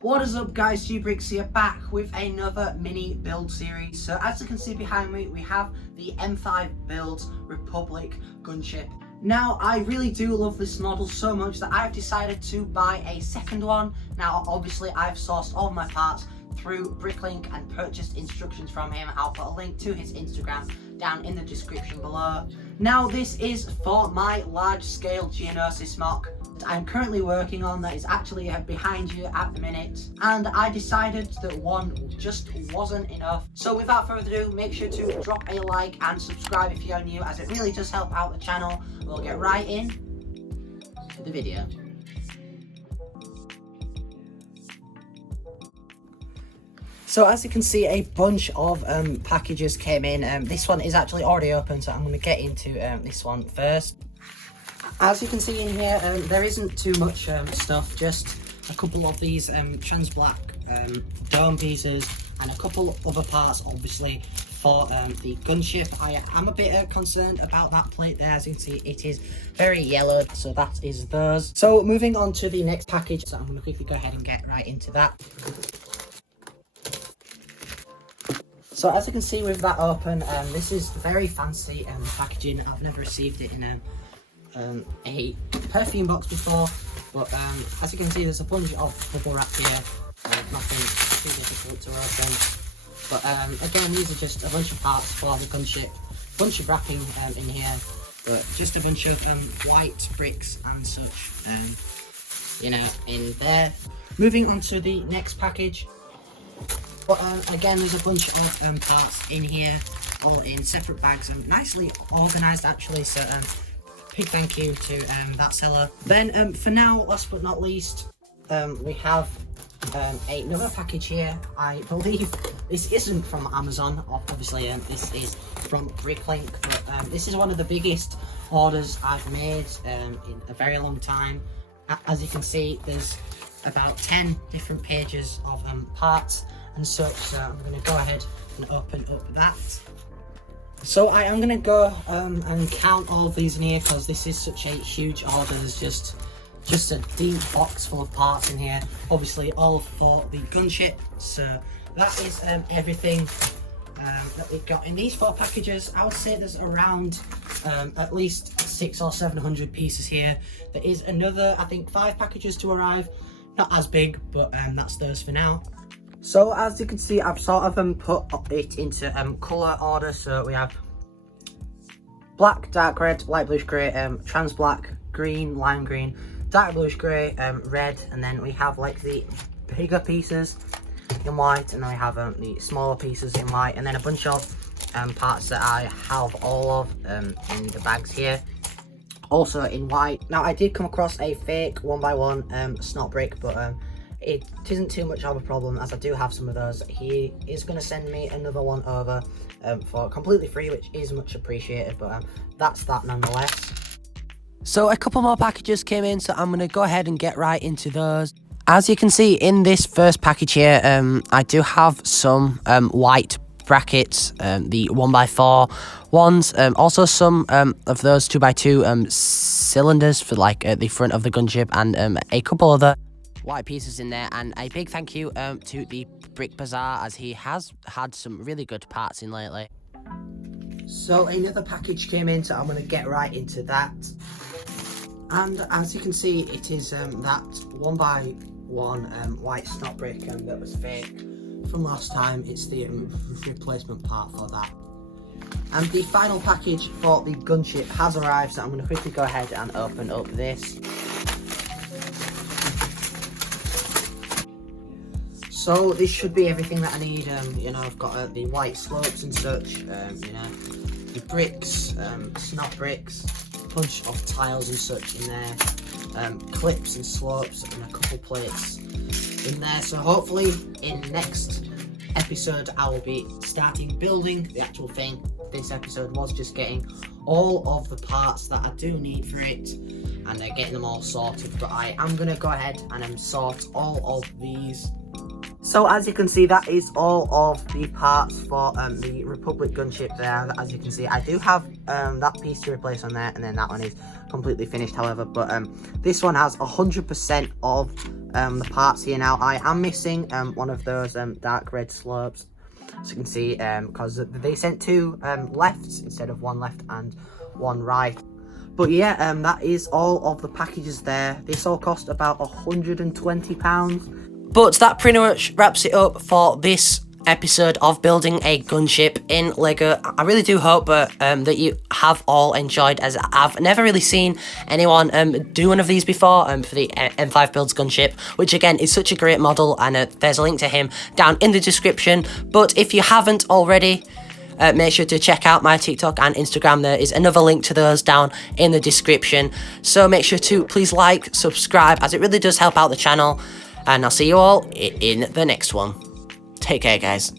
What is up guys, brix here, back with another mini build series. So as you can see behind me, we have the M5 Builds Republic Gunship. Now I really do love this model so much that I've decided to buy a second one. Now obviously I've sourced all my parts through Bricklink and purchased instructions from him. I'll put a link to his Instagram down in the description below. Now this is for my large scale Geonosis mock I'm currently working on, that is actually behind you at the minute, and I decided that one just wasn't enough. So without further ado, make sure to drop a like and subscribe if you're new, as it really does help out the channel. We'll get right in to the video. So as you can see, a bunch of packages came in. This one is actually already open, so I'm going to get into this one first. As you can see in here, there isn't too much stuff, just a couple of these trans black dome pieces and a couple other parts, obviously, for the gunship. I am a bit concerned about that plate there. As you can see, it is very yellowed, so that is those. So moving on to the next package, so I'm going to quickly go ahead and get right into that. So as you can see with that open, this is very fancy packaging. I've never received it in a perfume box before, but as you can see, there's a bunch of bubble wrap here. Nothing too difficult to open, but again, these are just a bunch of parts for the gunship. Bunch of wrapping in here, but just a bunch of white bricks and such, you know, in there. Moving on to the next package. But again, there's a bunch of parts in here, all in separate bags and nicely organised actually, so big thank you to that seller. Then for now, last but not least, we have another package here. I believe this isn't from Amazon, obviously this is from Bricklink, but this is one of the biggest orders I've made in a very long time. As you can see, there's about 10 different pages of parts and such, so I'm going to go ahead and open up that. So I am going to go and count all of these in here, because this is such a huge order. There's just a deep box full of parts in here, obviously all for the gunship. So that is everything that we've got in these 4 packages. I would say there's around at least 600 or 700 pieces here. There is another, I think, 5 packages to arrive. Not as big, but that's those for now. So as you can see, I've sort of put it into colour order. So we have black, dark red, light bluish grey, trans black, green, lime green, dark bluish grey, red, and then we have like the bigger pieces in white, and then we have the smaller pieces in white, and then a bunch of parts that I have all of in the bags here, also in white. Now I did come across a fake 1x1 snot brick, but it isn't too much of a problem, as I do have some of those. He is going to send me another one over for completely free, which is much appreciated, but that's that nonetheless. So a couple more packages came in, so I'm going to go ahead and get right into those. As you can see in this first package here, I do have some white brackets, the 1x4 ones, also some of those 2x2 cylinders for like the front of the gunship, and a couple other white pieces in there. And a big thank you to the Brick Bazaar, as he has had some really good parts in lately. So another package came in, so I'm going to get right into that. And as you can see, it is that 1x1 white snot brick that was fake from last time. It's the replacement part for that. And the final package for the gunship has arrived, so I'm going to quickly go ahead and open up this. So this should be everything that I need. You know, I've got the white slopes and such, you know, the bricks, snot bricks, a bunch of tiles and such in there, clips and slopes, and a couple plates in there. So hopefully in next episode I will be starting building the actual thing. This episode was just getting all of the parts that I do need for it and getting them all sorted, but I am going to go ahead and sort all of these So as you can see, that is all of the parts for the Republic gunship there. As you can see, I do have that piece to replace on there, and then that one is completely finished, however. But this one has 100% of the parts here now. I am missing one of those dark red slopes, as you can see, because they sent 2 lefts instead of 1 left and 1 right. But yeah, that is all of the packages there. This all cost about £120. But that pretty much wraps it up for this episode of building a gunship in Lego. I really do hope that you have all enjoyed, as I've never really seen anyone do one of these before for the M5 Builds Gunship, which again is such a great model, and there's a link to him down in the description. But if you haven't already, make sure to check out my TikTok and Instagram. There is another link to those down in the description. So make sure to please like, subscribe, as it really does help out the channel. And I'll see you all in the next one. Take care, guys.